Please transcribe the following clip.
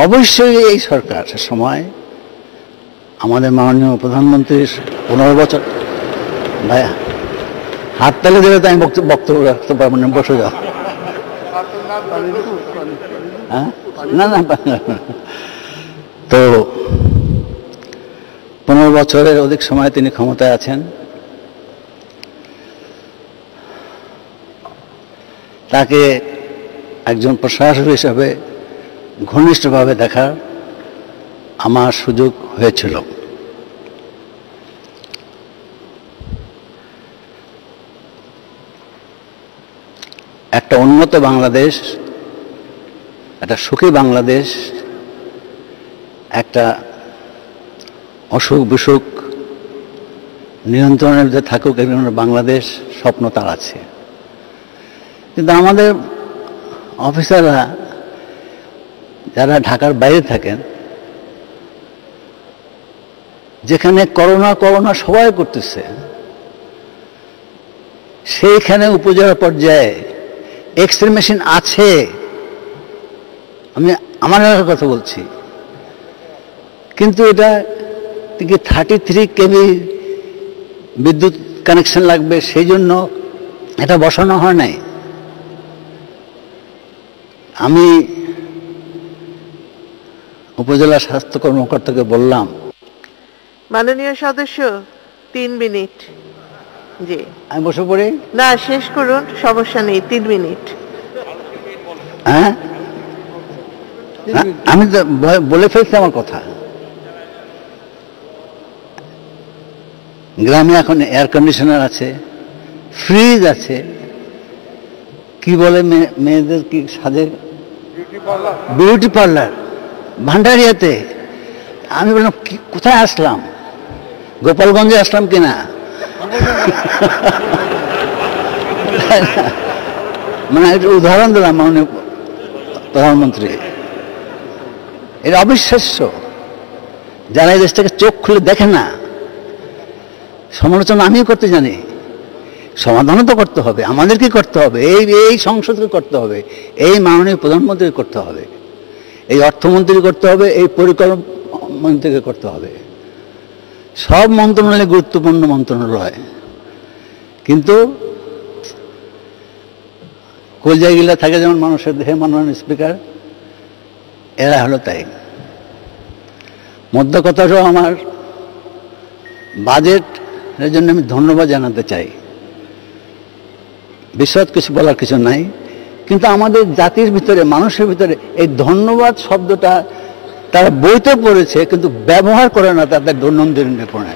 অবশ্যই এই সরকার সময় আমাদের মাননীয় প্রধানমন্ত্রীর 15 বছর, ভাইয়া হাততালি দিলে তো আমি বক্তব্য রাখতে পারবো না, বসে যাও। হ্যাঁ, না না, তো 15 বছরের অধিক সময় তিনি ক্ষমতায় আছেন। তাকে একজন প্রশাসক হিসাবে ঘনিষ্ঠভাবে দেখার আমার সুযোগ হয়েছিল। একটা উন্নত বাংলাদেশ, একটা সুখী বাংলাদেশ, একটা অসুখ বিসুখ নিয়ন্ত্রণের মধ্যে থাকুক এরকম বাংলাদেশ স্বপ্ন তার আছে। কিন্তু আমাদের অফিসাররা যারা ঢাকার বাইরে থাকেন, যেখানে করোনা করোনা সবাই করতেছে, সেইখানে উপজেলা পর্যায়ে এক্স-রে মেশিন আছে। আমি আমার এলাকার কথা বলছি, কিন্তু এটা 33 কেভি বিদ্যুৎ কানেকশন লাগবে, সেই জন্য এটা বসানো হয় নাই। আমি উপজেলা স্বাস্থ্য কর্মকর্তাকে বললাম, মাননীয় সদস্য 3 মিনিট। জি, আমি বসে পড়ি না, শেষ করুন, সমস্যা নেই, 3 মিনিট। হ্যাঁ, আমি তো বলে ফেলছি আমার কথা। গ্রামে এখন এয়ার কন্ডিশনার আছে, ফ্রিজ আছে, কি বলে মেয়েদের কি সাজে, বিউটি পার্লার ভান্ডারিয়াতে। আমি বললাম কোথায় আসলাম, গোপালগঞ্জে আসলাম কিনা। মানে একটা উদাহরণ দিলাম মাননীয় প্রধানমন্ত্রী। এটা অবিশ্বাস্য। যারা এই দেশটাকে চোখ খুলে দেখে না, সমালোচনা আমিও করতে জানি, সমাধানও তো করতে হবে। আমাদের কি করতে হবে? এই সংসদকে করতে হবে, এই মাননীয় প্রধানমন্ত্রীকে করতে হবে, এই অর্থমন্ত্রী করতে হবে, এই পরিকল্পনা মন্ত্রীকে করতে হবে। সব মন্ত্রণালয় গুরুত্বপূর্ণ মন্ত্রণালয়, কিন্তু কলজায় গিলা থাকে যেমন মানুষের দেহে মাননীয় স্পিকার, এরা হলো তাই। মধ্য কথাটাও আমার বাজেটের জন্য আমি ধন্যবাদ জানাতে চাই। বিশদ কিছু বলার কিছু নাই, কিন্তু আমাদের জাতির ভিতরে, মানুষের ভিতরে এই ধন্যবাদ শব্দটা তারা বইতে পড়েছে, কিন্তু ব্যবহার করে না তাদের দৈনন্দিন জীবনে।